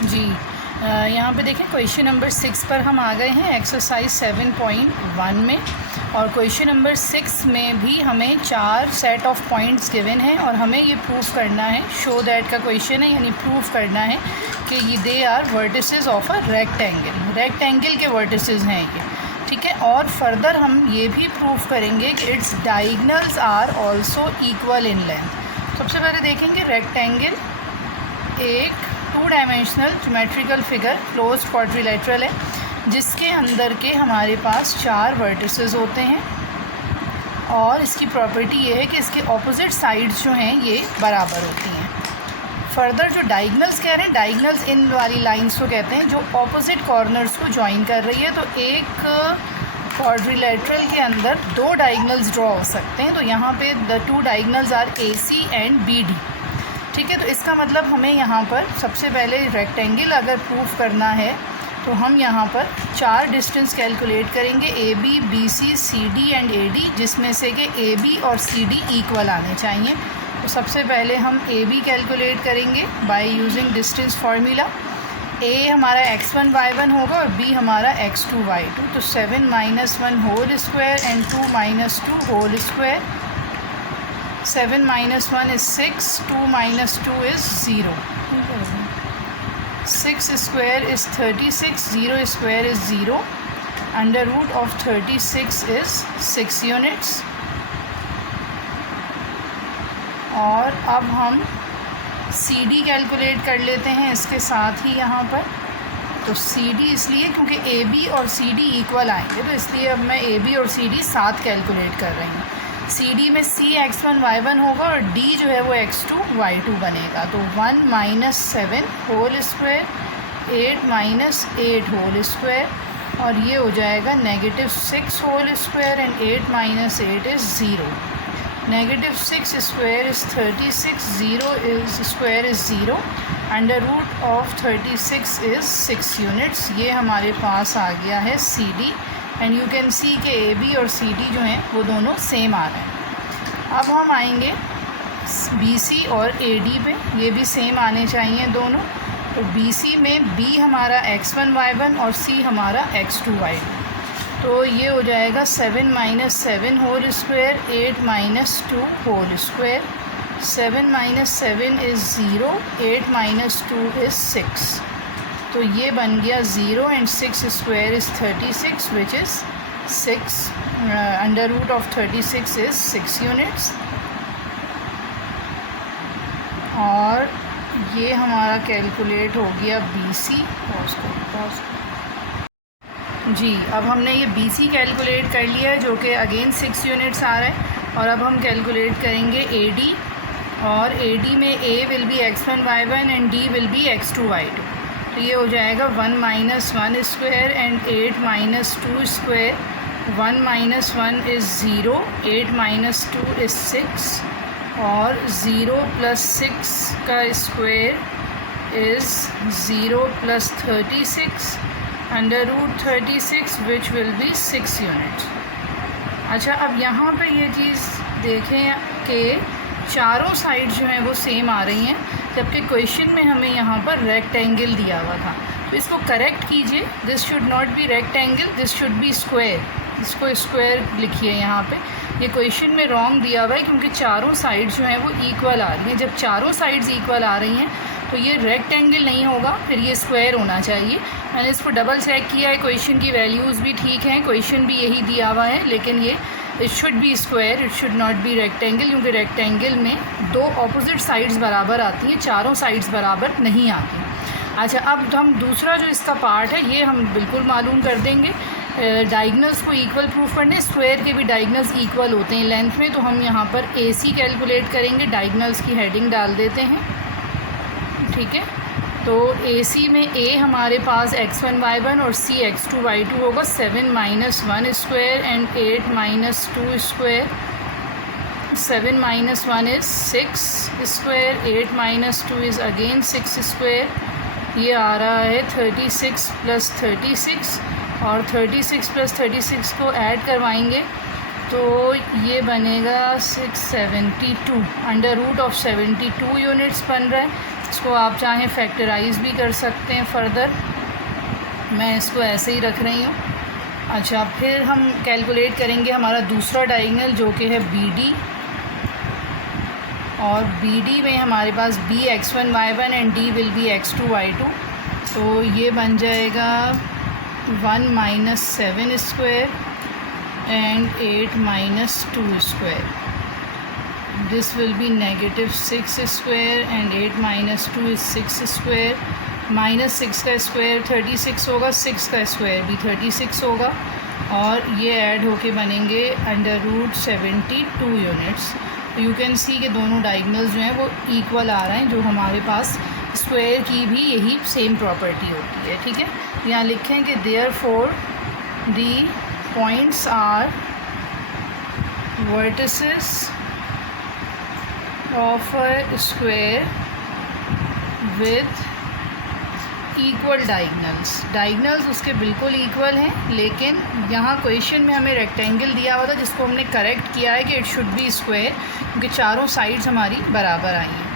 जी यहाँ पे देखें क्वेश्चन नंबर 6 पर हम आ गए हैं एक्सरसाइज 7.1 में। और क्वेश्चन नंबर 6 में भी हमें 4 सेट ऑफ पॉइंट्स गिवन हैं और हमें ये प्रूफ करना है, शो दैट का क्वेश्चन है, यानी प्रूफ करना है कि ये they are vertices of a rectangle के वर्टिसेस हैं ये, ठीक है। और फर्दर हम ये भी प्रूफ करेंगे कि its diagonals are also equal in length. सबसे पहले देखेंगे रेक्टेंगल एक 2 dimensional geometrical figure close quadrilateral है जिसके अंदर के हमारे पास 4 वर्टिसेस होते हैं और इसकी प्रॉपर्टी ये है कि इसके ऑपोजिट साइड्स जो हैं ये बराबर होती हैं। फर्दर जो डायगनल्स कह रहे हैं, डायगनल्स इन वाली लाइंस को कहते हैं जो ऑपोजिट कॉर्नर्स को ज्वाइन कर रही है। तो एक क्वाड्रिलेटरल के अंदर 2 डायगनल्स ड्रॉ हो सकते हैं। तो यहाँ पे the 2 diagonals are AC and BD, ठीक है। तो इसका मतलब हमें यहाँ पर सबसे पहले रेक्टेंगल अगर प्रूफ करना है तो हम यहाँ पर 4 डिस्टेंस कैलकुलेट करेंगे, AB, BC, CD and AD, जिसमें से कि AB और CD इक्वल आने चाहिए। तो सबसे पहले हम AB कैलकुलेट करेंगे by using distance formula. A हमारा x1 y1 होगा और B हमारा x2 y2। तो 7 - 1 whole square and 2 - 2 whole square. 7 - 1 is 6, 2 - 2 is 0, 6 square is 36, 0 square is 0, under root of 36 is 6 units। और अब हम CD कैलकुलेट कर लेते हैं इसके साथ ही यहाँ पर। तो CD इसलिए क्योंकि AB और CD इक्वल आएंगे, तो इसलिए अब मैं AB और CD साथ कैलकुलेट कर रही हूँ। CD में C x1 y1 होगा और D जो है वो x2 y2 बनेगा। तो 1 - 7 होल स्क्वायर, 8 - 8 होल स्क्वायर, और ये हो जाएगा -6 whole square and 8 - 8 is 0। -6 square is 36, 0 is square is 0, under root of 36 is 6 units. ये हमारे पास आ गया है CD and you can see के AB और CD जो हैं वो दोनों सेम आ रहे हैं। अब हम आएंगे BC और AD पे, ये भी सेम आने चाहिए दोनों। तो BC में B हमारा x1 y1 और C हमारा x2 y2। तो ये हो जाएगा 7 - 7 whole square, 8 - 2 whole square. 7 - 7 is 0, 8 - 2 is 6। तो ये बन गया 0 and 6 square is 36 which is 6, under root of 36 is 6 units. और ये हमारा कैलकुलेट हो गया BC। जी, अब हमने ये BC कैलकुलेट कर लिया है जो कि अगेन 6 यूनिट्स आ रहा है। और अब हम कैलकुलेट करेंगे AD, और AD में A will be x1 y1 and D will be x2 y2। तो ये हो जाएगा 1 - 1 square and 8 - 2 square. 1 - 1 is 0, 8 - 2 is 6, और 0 + 6 का square is 0 + 36, under root 36 which will be 6 units. अच्छा, अब यहाँ पे ये चीज़ देखें कि चारों साइड जो हैं वो सेम आ रही हैं, जबकि क्वेश्चन में हमें यहाँ पर रेक्टेंगल दिया हुआ था। तो इसको करेक्ट कीजिए, this should not be rectangle, this should be square. इसको स्क्वायर लिखिए यहाँ पे। ये क्वेश्चन में रॉन्ग दिया हुआ है क्योंकि चारों साइड जो हैं वो इक्वल आ रही हैं। जब चारों साइड्स इक्वल आ रही हैं तो ये रेक्टेंगल नहीं होगा, फिर ये स्क्वायर होना चाहिए। मैंने इसको डबल चेक किया है, क्वेश्चन की वैल्यूज़ भी ठीक हैं, क्वेश्चन भी यही दिया हुआ है, लेकिन ये it should be square, it should not be rectangle, क्योंकि रेक्टेंगल में 2 ऑपोजिट साइड्स बराबर आती हैं, चारों साइड्स बराबर नहीं आती। अच्छा, अब हम दूसरा जो इसका पार्ट है ये हम बिल्कुल मालूम कर देंगे। डायगनल्स को इक्वल प्रूफ करने, स्क्वायर के भी डायगनल्स इक्वल होते हैं लेंथ में। तो हम यहाँ पर AC कैलकुलेट करेंगे, डायगनल्स की हेडिंग डाल देते हैं, ठीक है। तो AC में A हमारे पास x1 y1 और C x2 y2 होगा। 7 - 1 square and 8 - 2 square. 7 - 1 is 6 square, 8 - 2 is again 6 square. ये आ रहा है 36 + 36, और 36 + 36 को ऐड करवाएंगे तो ये बनेगा 672, अंडर रूट ऑफ 72 यूनिट्स बन रहा है। इसको आप चाहें फैक्टराइज भी कर सकते हैं फर्दर, मैं इसको ऐसे ही रख रही हूँ। अच्छा, फिर हम कैलकुलेट करेंगे हमारा दूसरा डायगोनल जो कि है BD, और BD में हमारे पास B x1 y1 and D will be x2 y2। तो ये बन जाएगा 1 - 7 square and 8 - 2 square. This will be -6 square and 8 - 2 is 6 square. -6 का स्क्वायर 36 होगा, 6 का स्क्वायर भी 36 होगा, और ये ऐड होके बनेंगे √72 यूनिट्स। यू कैन सी कि दोनों डायगोनल्स जो हैं वो इक्वल आ रहे हैं, जो हमारे पास स्क्वायर की भी यही सेम प्रॉपर्टी होती है। ठीक है, यहाँ लिखें कि therefore the points are vertices of a square with equal diagonals उसके बिल्कुल इक्वल हैं, लेकिन यहाँ क्वेश्चन में हमें रेक्टेंगल दिया हुआ था जिसको हमने करेक्ट किया है कि इट शुड बी स्क्वायर, क्योंकि चारों साइड्स हमारी बराबर आई हैं।